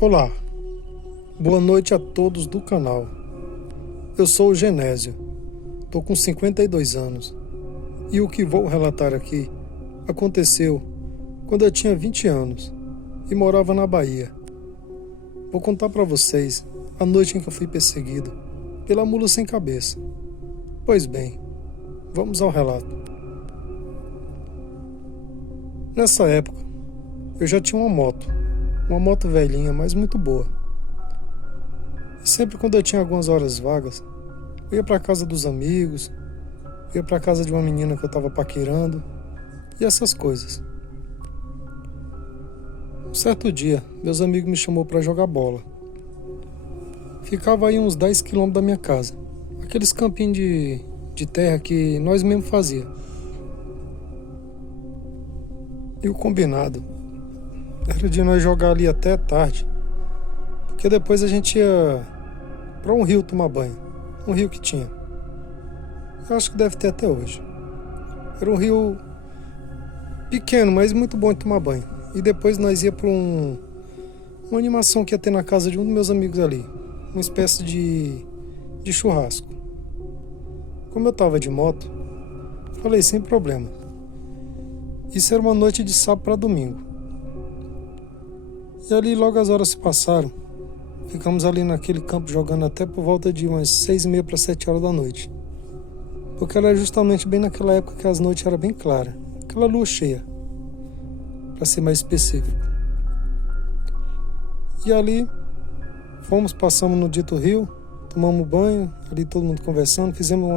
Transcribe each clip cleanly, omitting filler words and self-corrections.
Olá, boa noite a todos do canal. Eu sou o Genésio, tô com 52 anos e o que vou relatar aqui aconteceu quando eu tinha 20 anos e morava na Bahia. Vou contar para vocês a noite em que eu fui perseguido pela mula sem cabeça. Pois bem, vamos ao relato. Nessa época, eu já tinha uma moto velhinha, mas muito boa. E sempre quando eu tinha algumas horas vagas, eu ia para casa dos amigos, ia para casa de uma menina que eu estava paquerando e essas coisas. Um certo dia, meus amigos me chamou para jogar bola. Ficava aí uns 10 quilômetros da minha casa, aqueles campinhos de terra que nós mesmos fazia. E o combinado era de nós jogar ali até tarde, porque depois a gente ia para um rio tomar banho, um rio que tinha. Eu acho que deve ter até hoje. Era um rio pequeno, mas muito bom de tomar banho. E depois nós ia para uma animação que ia ter na casa de um dos meus amigos ali, uma espécie de churrasco. Como eu estava de moto, falei sem problema. Isso era uma noite de sábado para domingo. E ali logo as horas se passaram. Ficamos ali naquele campo jogando até por volta de umas 6:30 para 7 horas da noite. Porque era justamente bem naquela época que as noites eram bem claras. Aquela lua cheia, para ser mais específico. E ali passamos no dito rio, tomamos banho, ali todo mundo conversando, fizemos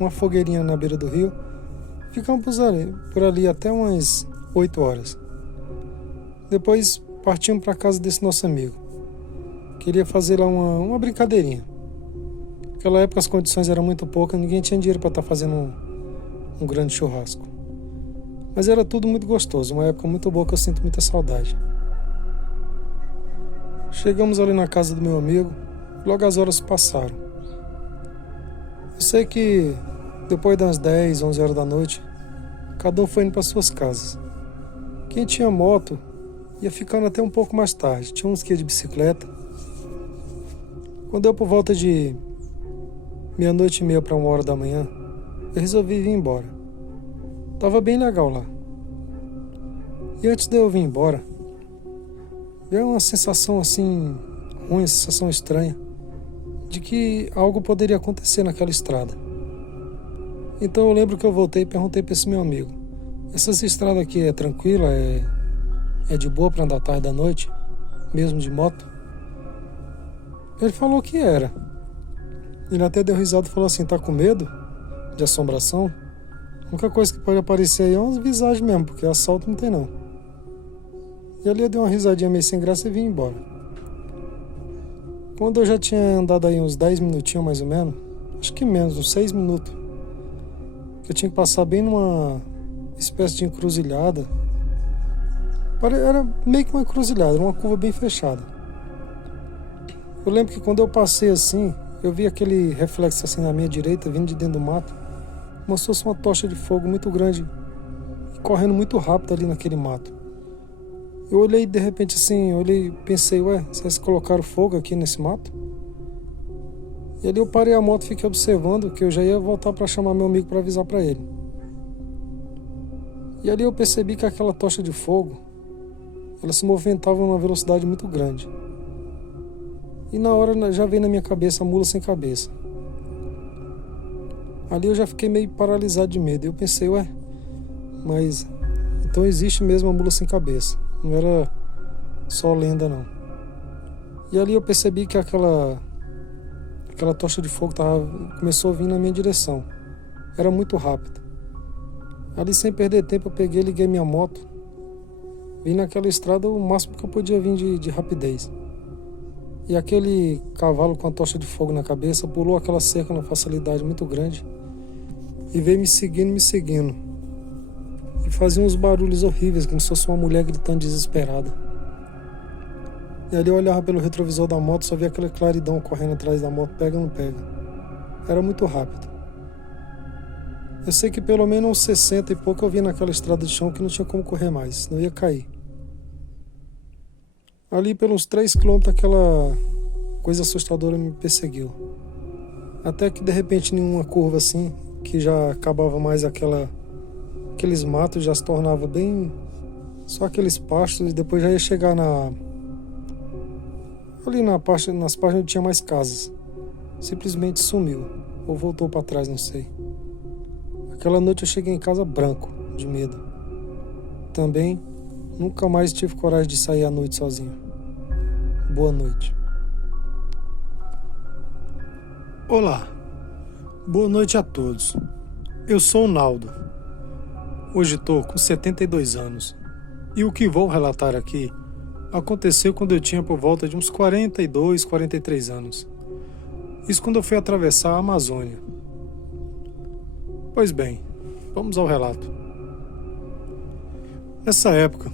uma fogueirinha na beira do rio. Ficamos por ali até umas 8 horas. Depois partimos para a casa desse nosso amigo. Queria fazer lá uma brincadeirinha. Naquela época as condições eram muito poucas, ninguém tinha dinheiro para estar fazendo um grande churrasco. Mas era tudo muito gostoso, uma época muito boa que eu sinto muita saudade. Chegamos ali na casa do meu amigo, logo as horas passaram. Eu sei que depois das 10, 11 horas da noite, cada um foi indo para suas casas. Quem tinha moto ia ficando até um pouco mais tarde, tinha uns que ia de bicicleta. Quando deu por volta de 00:30 para 1 hora da manhã, eu resolvi vir embora. Tava bem legal lá. E antes de eu vir embora, veio uma sensação assim ruim, uma sensação estranha, de que algo poderia acontecer naquela estrada. Então eu lembro que eu voltei e perguntei para esse meu amigo: essas estradas aqui é tranquila, é de boa para andar tarde da noite, mesmo de moto? Ele falou que era. Ele até deu risada e falou assim: tá com medo de assombração? A única coisa que pode aparecer aí é umas visagens mesmo, porque assalto não tem não. E ali eu dei uma risadinha meio sem graça e vim embora. Quando eu já tinha andado aí uns 10 minutinhos mais ou menos, acho que menos, uns 6 minutos, que eu tinha que passar bem numa espécie de encruzilhada. Era meio que uma encruzilhada, uma curva bem fechada. Eu lembro que quando eu passei assim, eu vi aquele reflexo assim na minha direita, vindo de dentro do mato, como se fosse uma tocha de fogo muito grande, correndo muito rápido ali naquele mato. Eu olhei de repente assim, pensei, vocês colocaram fogo aqui nesse mato? E ali eu parei a moto e fiquei observando, que eu já ia voltar para chamar meu amigo para avisar para ele. E ali eu percebi que aquela tocha de fogo, ela se movimentava numa velocidade muito grande. E na hora já veio na minha cabeça a mula sem cabeça. Ali eu já fiquei meio paralisado de medo. Eu pensei, mas então existe mesmo a mula sem cabeça. Não era só lenda não. E ali eu percebi que aquela tocha de fogo começou a vir na minha direção. Era muito rápido. Ali sem perder tempo eu peguei e liguei minha moto. Vim naquela estrada o máximo que eu podia vir de rapidez. E aquele cavalo com a tocha de fogo na cabeça pulou aquela cerca numa facilidade muito grande e veio me seguindo. E fazia uns barulhos horríveis, como se fosse uma mulher gritando desesperada. E ali eu olhava pelo retrovisor da moto, só via aquela claridão correndo atrás da moto, pega ou não pega. Era muito rápido. Eu sei que pelo menos uns 60 e pouco eu vi naquela estrada de chão que não tinha como correr mais, não ia cair. Ali pelos 3 quilômetros aquela coisa assustadora me perseguiu. Até que de repente em uma curva assim, que já acabava mais aqueles matos, já se tornava bem só aqueles pastos e depois já ia chegar ali nas partes onde tinha mais casas. Simplesmente sumiu, ou voltou para trás, não sei. Aquela noite eu cheguei em casa branco, de medo. Também nunca mais tive coragem de sair à noite sozinho. Boa noite. Olá, boa noite a todos. Eu sou o Naldo. Hoje estou com 72 anos. E o que vou relatar aqui aconteceu quando eu tinha por volta de uns 42, 43 anos. Isso quando eu fui atravessar a Amazônia. Pois bem, vamos ao relato. Nessa época,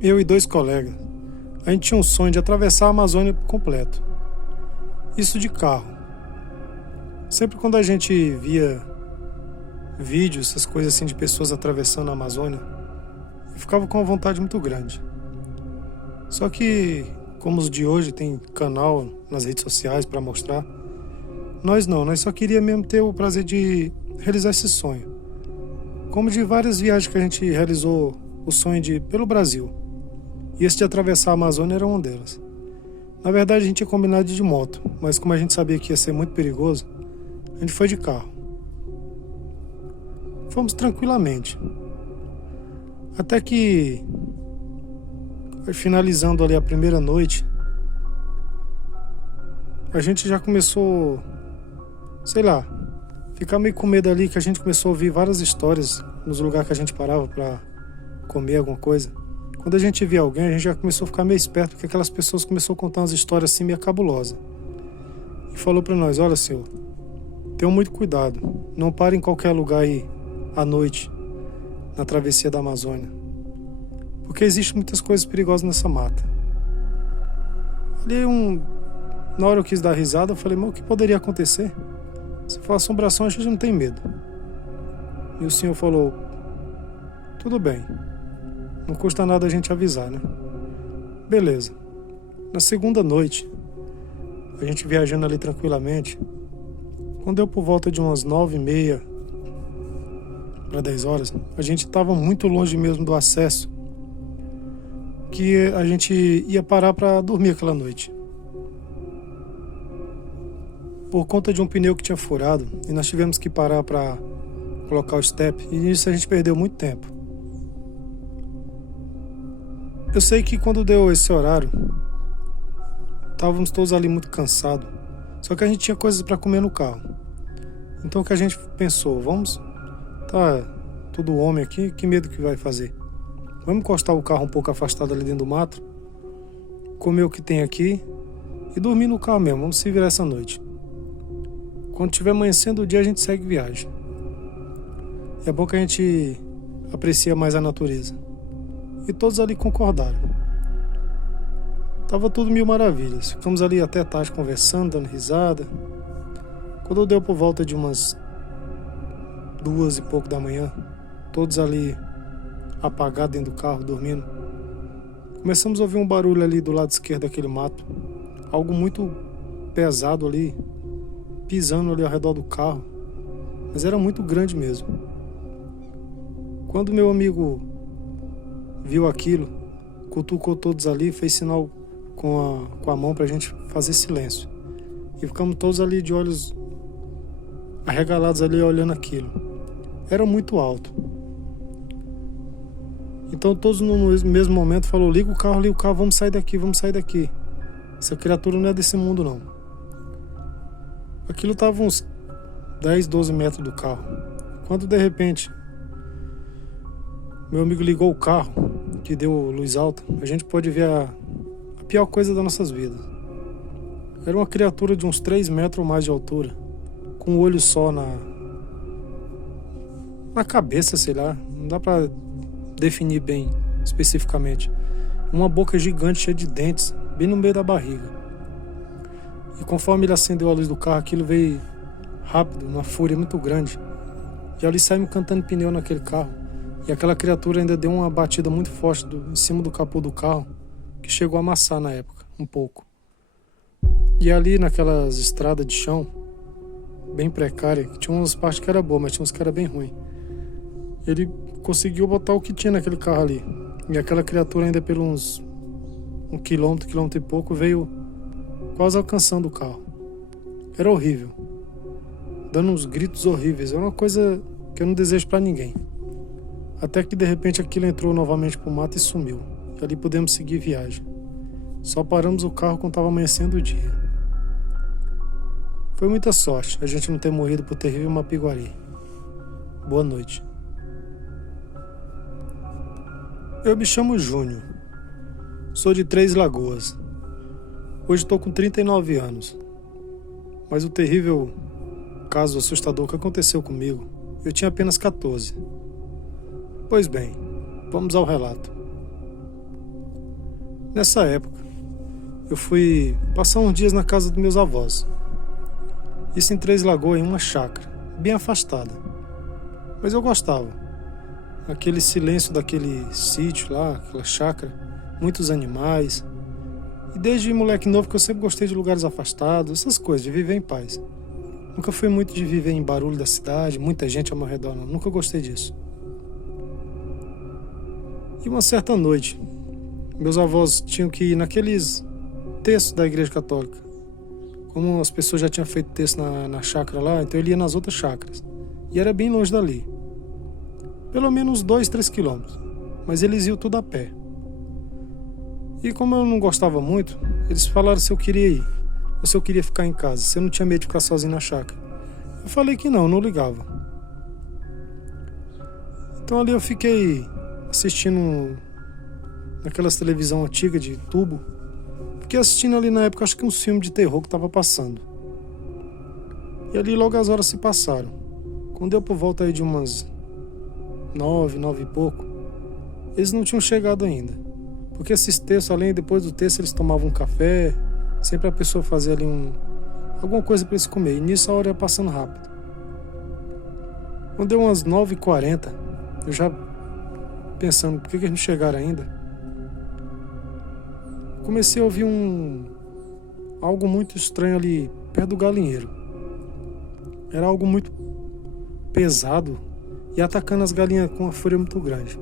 eu e 2 colegas, a gente tinha um sonho de atravessar a Amazônia por completo. Isso de carro. Sempre quando a gente via vídeos, essas coisas assim de pessoas atravessando a Amazônia, eu ficava com uma vontade muito grande. Só que, como os de hoje tem canal nas redes sociais para mostrar, nós só queríamos mesmo ter o prazer de realizar esse sonho. Como de várias viagens que a gente realizou o sonho de ir pelo Brasil. E esse de atravessar a Amazônia era uma delas. Na verdade a gente tinha combinado de ir de moto, mas como a gente sabia que ia ser muito perigoso, a gente foi de carro. Fomos tranquilamente. Até que, finalizando ali a primeira noite, a gente já começou, sei lá, ficar meio com medo ali, que a gente começou a ouvir várias histórias nos lugares que a gente parava para comer alguma coisa. Quando a gente via alguém, a gente já começou a ficar meio esperto, porque aquelas pessoas começaram a contar umas histórias assim meio cabulosas. E falou para nós: olha, senhor, tenham muito cuidado, não pare em qualquer lugar aí à noite, na travessia da Amazônia, porque existem muitas coisas perigosas nessa mata. Ali na hora eu quis dar risada, eu falei: mas o que poderia acontecer? Se for assombração, a gente não tem medo. E o senhor falou: tudo bem, não custa nada a gente avisar, né? Beleza. Na segunda noite, a gente viajando ali tranquilamente, quando deu por volta de umas 9h30 para 10 horas, a gente estava muito longe mesmo do acesso, que a gente ia parar para dormir aquela noite. Por conta de um pneu que tinha furado, e nós tivemos que parar para colocar o step, e nisso a gente perdeu muito tempo. Eu sei que quando deu esse horário, estávamos todos ali muito cansados, só que a gente tinha coisas para comer no carro. Então o que a gente pensou: vamos, tá todo homem aqui, que medo que vai fazer? Vamos encostar o carro um pouco afastado ali dentro do mato, comer o que tem aqui e dormir no carro mesmo, vamos se virar essa noite. Quando tiver amanhecendo o dia, a gente segue viagem. É bom que a gente aprecia mais a natureza. E todos ali concordaram. Tava tudo mil maravilhas. Ficamos ali até tarde conversando, dando risada. Quando deu por volta de umas 2 e pouco da manhã, todos ali apagados dentro do carro, dormindo, começamos a ouvir um barulho ali do lado esquerdo daquele mato. Algo muito pesado ali, pisando ali ao redor do carro. Mas era muito grande mesmo. Quando meu amigo viu aquilo, cutucou todos ali, fez sinal com a mão pra gente fazer silêncio. E ficamos todos ali de olhos arregalados ali olhando aquilo. Era muito alto. Então todos no mesmo momento falaram: liga o carro, vamos sair daqui. Essa criatura não é desse mundo não. Aquilo estava uns 10, 12 metros do carro. Quando de repente meu amigo ligou o carro, que deu luz alta, a gente pode ver a pior coisa das nossas vidas. Era uma criatura de uns 3 metros ou mais de altura, com um olho só na cabeça, sei lá, não dá pra definir bem especificamente. Uma boca gigante cheia de dentes, bem no meio da barriga. E conforme ele acendeu a luz do carro, aquilo veio rápido, numa fúria muito grande. E ali saímos cantando pneu naquele carro. E aquela criatura ainda deu uma batida muito forte em cima do capô do carro que chegou a amassar na época, um pouco. E ali naquelas estradas de chão, bem precária, tinha umas partes que era boa, mas tinha uns que era bem ruim. Ele conseguiu botar o que tinha naquele carro ali. E aquela criatura ainda pelos 1 quilômetro, quilômetro e pouco, veio quase alcançando o carro. Era horrível. Dando uns gritos horríveis. É uma coisa que eu não desejo pra ninguém. Até que de repente aquilo entrou novamente pro mato e sumiu. E ali pudemos seguir viagem. Só paramos o carro quando estava amanhecendo o dia. Foi muita sorte a gente não ter morrido por terrível Mapiguari. Boa noite. Eu me chamo Júnior. Sou de Três Lagoas. Hoje estou com 39 anos. Mas o terrível caso assustador que aconteceu comigo, eu tinha apenas 14. Pois bem, vamos ao relato. Nessa época, eu fui passar uns dias na casa dos meus avós. Isso em Três Lagoas, em uma chácara, bem afastada. Mas eu gostava. Aquele silêncio daquele sítio lá, aquela chácara, muitos animais. E desde moleque novo que eu sempre gostei de lugares afastados, essas coisas, de viver em paz. Nunca fui muito de viver em barulho da cidade, muita gente ao meu redor, não. Nunca gostei disso. E uma certa noite, meus avós tinham que ir naqueles textos da Igreja Católica. Como as pessoas já tinham feito texto na chácara lá, então ele ia nas outras chácaras. E era bem longe dali. Pelo menos 2, 3 quilômetros. Mas eles iam tudo a pé. E como eu não gostava muito, eles falaram se eu queria ir, ou se eu queria ficar em casa, se eu não tinha medo de ficar sozinho na chácara. Eu falei que não ligava. Então ali eu fiquei assistindo naquelas televisão antiga de tubo. Fiquei assistindo ali na época, acho que um filme de terror que estava passando. E ali logo as horas se passaram. Quando deu por volta aí de umas 9 e pouco, eles não tinham chegado ainda. Porque esses textos, além, depois do texto, eles tomavam um café. Sempre a pessoa fazia ali alguma coisa para eles comer. E nisso a hora ia passando rápido. Quando deu umas 9h40, eu já pensando, por que eles não chegaram ainda? Comecei a ouvir algo muito estranho ali perto do galinheiro. Era algo muito pesado e atacando as galinhas com uma fúria muito grande.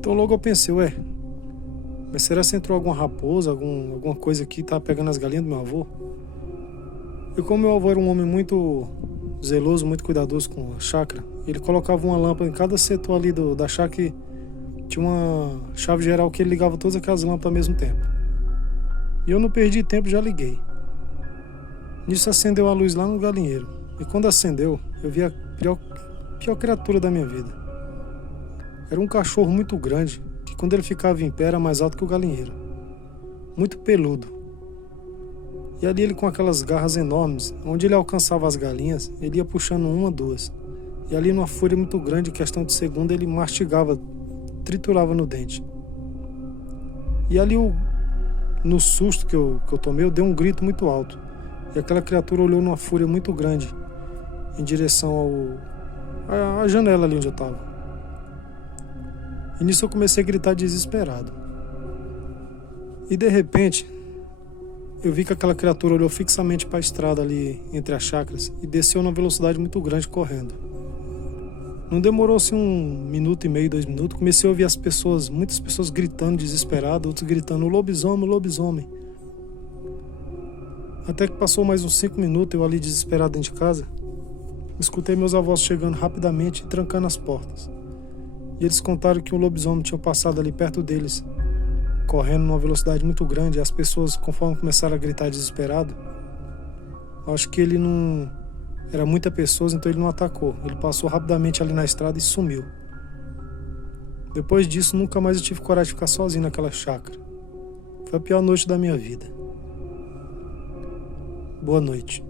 Então logo eu pensei, mas será que entrou alguma raposa, alguma coisa que tá pegando as galinhas do meu avô? E como meu avô era um homem muito zeloso, muito cuidadoso com a chácara, ele colocava uma lâmpada em cada setor ali da chácara e tinha uma chave geral que ele ligava todas aquelas lâmpadas ao mesmo tempo. E eu não perdi tempo, já liguei. Nisso acendeu a luz lá no galinheiro. E quando acendeu, eu vi a pior criatura da minha vida. Era um cachorro muito grande, que quando ele ficava em pé era mais alto que o galinheiro. Muito peludo. E ali ele com aquelas garras enormes, onde ele alcançava as galinhas, ele ia puxando uma, duas. E ali numa fúria muito grande, questão de segundo, ele mastigava, triturava no dente. E ali no susto que eu tomei, eu dei um grito muito alto. E aquela criatura olhou numa fúria muito grande em direção à janela ali onde eu estava. E nisso eu comecei a gritar desesperado. E de repente, eu vi que aquela criatura olhou fixamente para a estrada ali entre as chácaras e desceu numa velocidade muito grande correndo. Não demorou-se 1 minuto e meio, 2 minutos, comecei a ouvir muitas pessoas gritando desesperadas, outros gritando lobisomem, lobisomem. Até que passou mais uns 5 minutos, eu ali desesperado dentro de casa, escutei meus avós chegando rapidamente e trancando as portas. E eles contaram que um lobisomem tinha passado ali perto deles, correndo numa velocidade muito grande, e as pessoas, conforme começaram a gritar desesperado, acho que ele não... Era muita pessoas, então ele não atacou. Ele passou rapidamente ali na estrada e sumiu. Depois disso, nunca mais eu tive coragem de ficar sozinho naquela chácara. Foi a pior noite da minha vida. Boa noite.